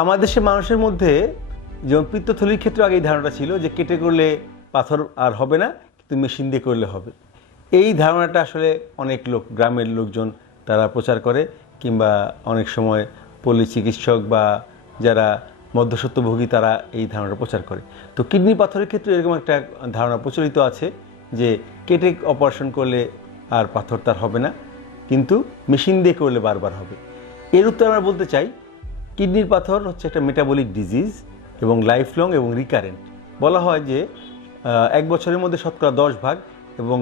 আমাদের দেশের মানুষের মধ্যে যেমন পিত্তথলির ক্ষেত্রে আগে এই ধারণাটা ছিল যে কেটে করলে পাথর আর হবে না, কিন্তু মেশিন দিয়ে করলে হবে। এই ধারণাটা আসলে অনেক লোক, গ্রামের লোকজন তারা প্রচার করে, কিংবা অনেক সময় পল্লী চিকিৎসক বা যারা মধ্যস্বত্বভোগী তারা এই ধারণাটা প্রচার করে। তো কিডনি পাথরের ক্ষেত্রে এরকম একটা ধারণা প্রচলিত আছে যে কেটে অপারেশন করলে আর পাথর তার হবে না, কিন্তু মেশিন দিয়ে করলে বারবার হবে। এর উত্তর আমরা বলতে চাই, কিডনির পাথর হচ্ছে একটা মেটাবলিক ডিজিজ এবং লাইফ লং এবং রিকারেন্ট। বলা হয় যে 1 বছরের মধ্যে শতকরা 10 ভাগ এবং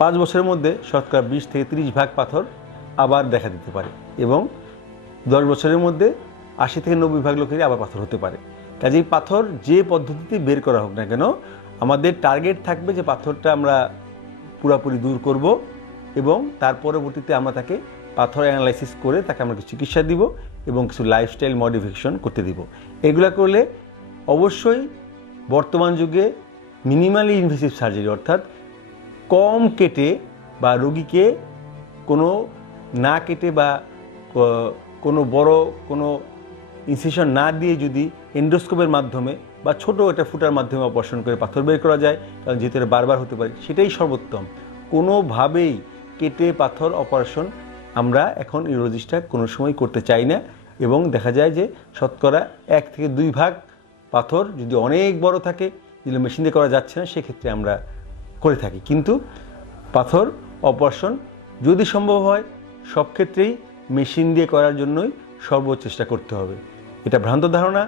5 বছরের মধ্যে শতকরা 20 থেকে 30 ভাগ পাথর আবার দেখা দিতে পারে, এবং 10 বছরের মধ্যে 80 থেকে 90 ভাগ লোকেরই আবার পাথর হতে পারে। কাজেই পাথর যে পদ্ধতিতে বের করা হোক না কেন, আমাদের টার্গেট থাকবে যে পাথরটা আমরা পুরোপুরি দূর করব, এবং তার পরবর্তীতে আমরা তাকে পাথর অ্যানালাইসিস করে তাকে আমরা কিছু চিকিৎসা দিব এবং কিছু লাইফস্টাইল মডিফিকেশন করতে দিব। এগুলো করলে অবশ্যই বর্তমান যুগে মিনিমালি ইনভেসিভ সার্জারি, অর্থাৎ কম কেটে বা রোগীকে কোনো না কেটে বা কোনো বড় কোনো ইনসিশন না দিয়ে যদি এন্ডোস্কোপের মাধ্যমে বা ছোটো একটা ফুটার মাধ্যমে অপারেশন করে পাথর বের করা যায়, কারণ যেহেতু এটা বারবার হতে পারে, সেটাই সর্বোত্তম। কোনোভাবেই কেটে পাথর অপারেশন আমরা এখন ইউরোলজিস্টরা কোনো সময় করতে চাই না, এবং দেখা যায় যে শতকরা 1 থেকে 2 ভাগ পাথর যদি অনেক বড় থাকে, যেগুলো মেশিন দিয়ে করা যাচ্ছে না, সেক্ষেত্রে আমরা করে থাকি। কিন্তু পাথর অপারেশন যদি সম্ভব হয় সব ক্ষেত্রেই মেশিন দিয়ে করার জন্যই সর্বোচ্চ চেষ্টা করতে হবে। এটা ভ্রান্ত ধারণা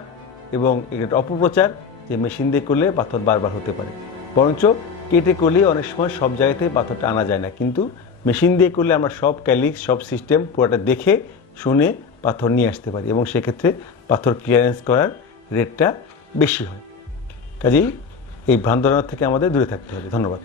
এবং এটা অপপ্রচার যে মেশিন দিয়ে করলে পাথর বারবার হতে পারে। বরঞ্চ কেটে করলে অনেক সময় সব জায়গাতেই পাথরটা আনা যায় না, কিন্তু মেশিন দিয়ে করলে আমরা সব ক্যালিক্স সব সিস্টেম পুরোটা দেখে শুনে পাথর নিয়ে আসতে পারি, এবং সেক্ষেত্রে পাথর ক্লিয়ারেন্স করার রেটটা বেশি হয়। কাজেই এই ভ্রান্ত ধারণা থেকে আমাদের দূরে থাকতে হবে। ধন্যবাদ।